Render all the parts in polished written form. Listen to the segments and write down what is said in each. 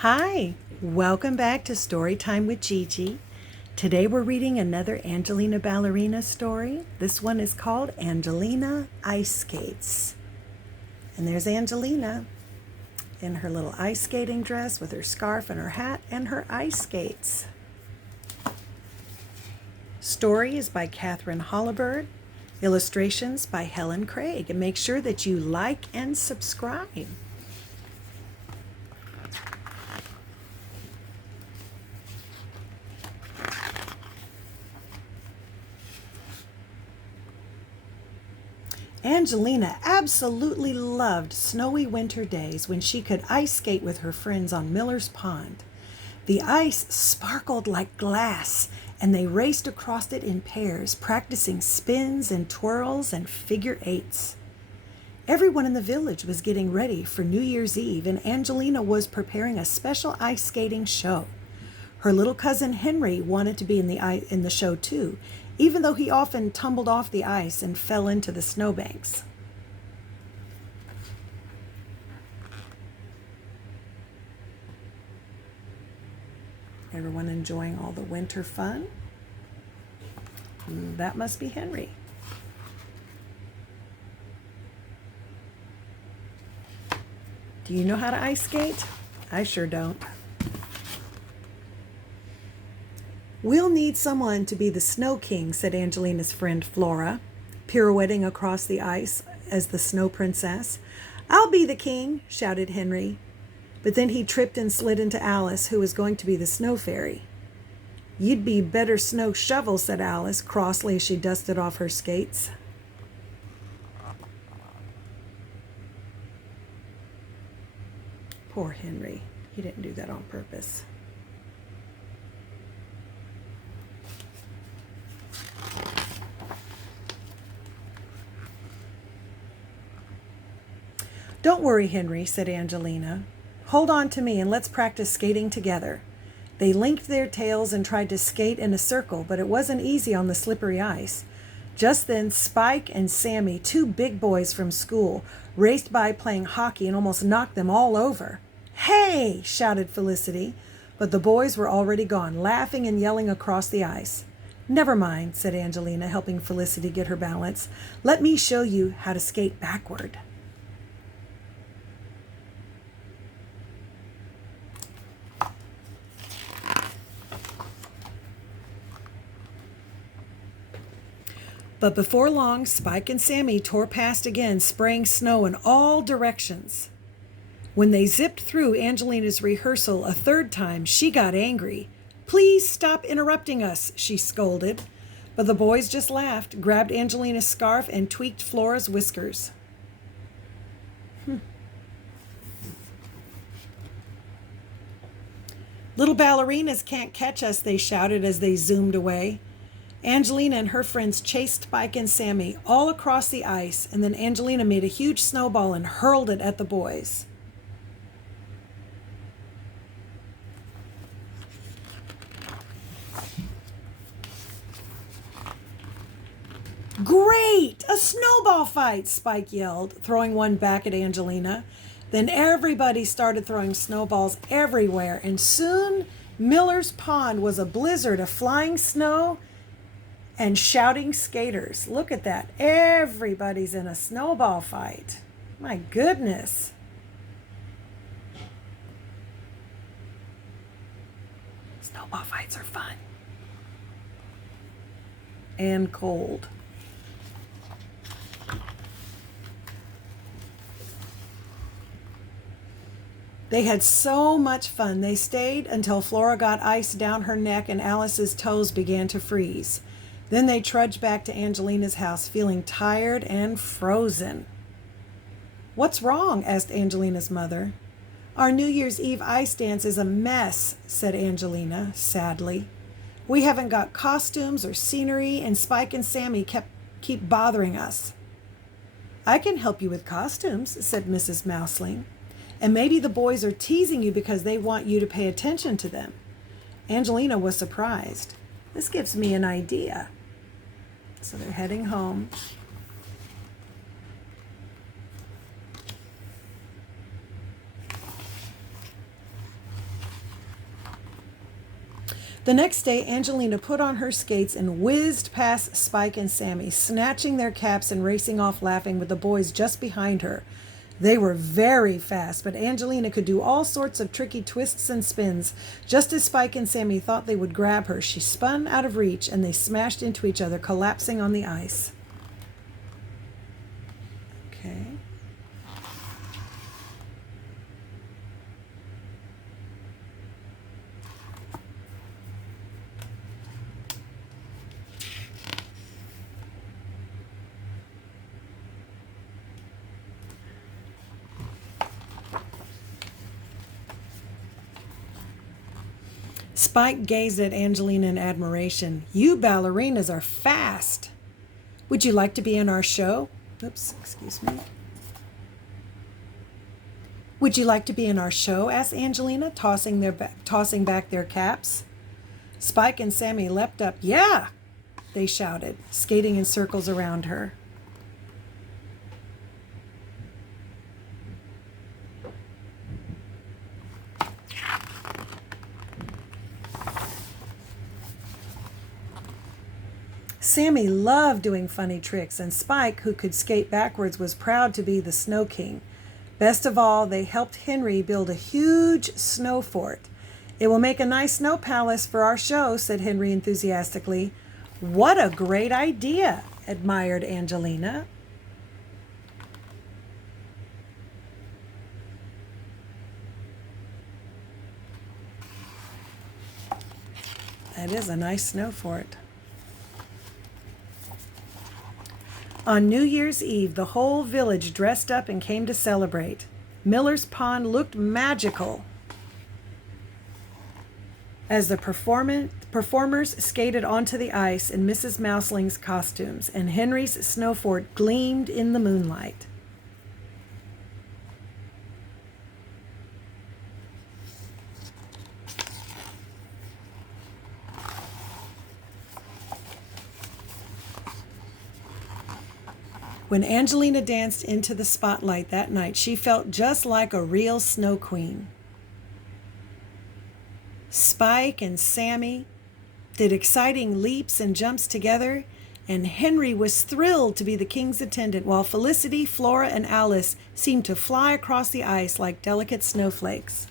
Hi, welcome back to Storytime with Gigi. Today we're reading another Angelina Ballerina story. This one is called Angelina Ice Skates. And there's Angelina in her little ice skating dress with her scarf and her hat and her ice skates. Story is by Catherine Hollibird. Illustrations by Helen Craig. And make sure that you like and subscribe. Angelina absolutely loved snowy winter days when she could ice skate with her friends on Miller's Pond. The ice sparkled like glass, and they raced across it in pairs, practicing spins and twirls and figure eights. Everyone in the village was getting ready for New Year's Eve, and Angelina was preparing a special ice skating show. Her little cousin Henry wanted to be in the show too, even though he often tumbled off the ice and fell into the snowbanks. Everyone enjoying all the winter fun? That must be Henry. Do you know how to ice skate? I sure don't. We'll need someone to be the Snow King, said Angelina's friend Flora, pirouetting across the ice as the Snow Princess. I'll be the king, shouted Henry. But then he tripped and slid into Alice, who was going to be the Snow Fairy. You'd be better Snow Shovel, said Alice, crossly as she dusted off her skates. Poor Henry. He didn't do that on purpose. Don't worry, Henry, said Angelina. Hold on to me and let's practice skating together. They linked their tails and tried to skate in a circle, but it wasn't easy on the slippery ice. Just then, Spike and Sammy, two big boys from school, raced by playing hockey and almost knocked them all over. Hey! Shouted Felicity, but the boys were already gone, laughing and yelling across the ice. Never mind, said Angelina, helping Felicity get her balance. Let me show you how to skate backward. But before long, Spike and Sammy tore past again, spraying snow in all directions. When they zipped through Angelina's rehearsal a third time, she got angry. Please stop interrupting us, she scolded. But the boys just laughed, grabbed Angelina's scarf, and tweaked Flora's whiskers. Little ballerinas can't catch us, they shouted as they zoomed away. Angelina and her friends chased Spike and Sammy all across the ice, and then Angelina made a huge snowball and hurled it at the boys. Great! A snowball fight, Spike yelled, throwing one back at Angelina. Then everybody started throwing snowballs everywhere, and soon Miller's Pond was a blizzard of flying snow and shouting skaters. Look at that. Everybody's in a snowball fight. My goodness. Snowball fights are fun. And cold. They had so much fun. They stayed until Flora got ice down her neck and Alice's toes began to freeze. Then they trudged back to Angelina's house, feeling tired and frozen. What's wrong? Asked Angelina's mother. Our New Year's Eve ice dance is a mess, said Angelina, sadly. We haven't got costumes or scenery, and Spike and Sammy keep bothering us. I can help you with costumes, said Mrs. Mouseling. And maybe the boys are teasing you because they want you to pay attention to them. Angelina was surprised. This gives me an idea. So they're heading home. The next day, Angelina put on her skates and whizzed past Spike and Sammy, snatching their caps and racing off laughing with the boys just behind her. They were very fast, but Angelina could do all sorts of tricky twists and spins. Just as Spike and Sammy thought they would grab her, she spun out of reach and they smashed into each other, collapsing on the ice. Okay. Spike gazed at Angelina in admiration. "You ballerinas are fast. Would you like to be in our show?" Oops, excuse me. "Would you like to be in our show?" asked Angelina, tossing back their caps. Spike and Sammy leapt up. "Yeah!" they shouted, skating in circles around her. Sammy loved doing funny tricks, and Spike, who could skate backwards, was proud to be the Snow King. Best of all, they helped Henry build a huge snow fort. "It will make a nice snow palace for our show," said Henry enthusiastically. "What a great idea," admired Angelina. That is a nice snow fort. On New Year's Eve, the whole village dressed up and came to celebrate. Miller's Pond looked magical as the performers skated onto the ice in Mrs. Mouseling's costumes, and Henry's snow fort gleamed in the moonlight. When Angelina danced into the spotlight that night, she felt just like a real snow queen. Spike and Sammy did exciting leaps and jumps together, and Henry was thrilled to be the king's attendant, while Felicity, Flora, and Alice seemed to fly across the ice like delicate snowflakes.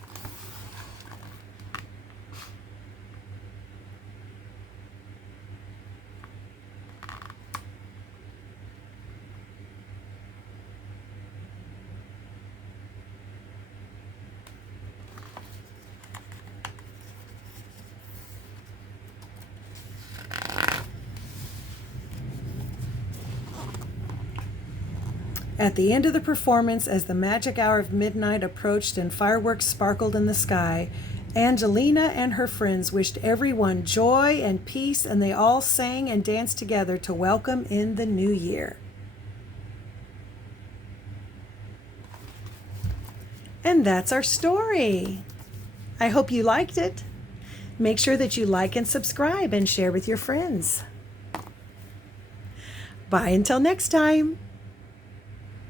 At the end of the performance, as the magic hour of midnight approached and fireworks sparkled in the sky, Angelina and her friends wished everyone joy and peace, and they all sang and danced together to welcome in the new year. And that's our story. I hope you liked it. Make sure that you like and subscribe and share with your friends. Bye until next time.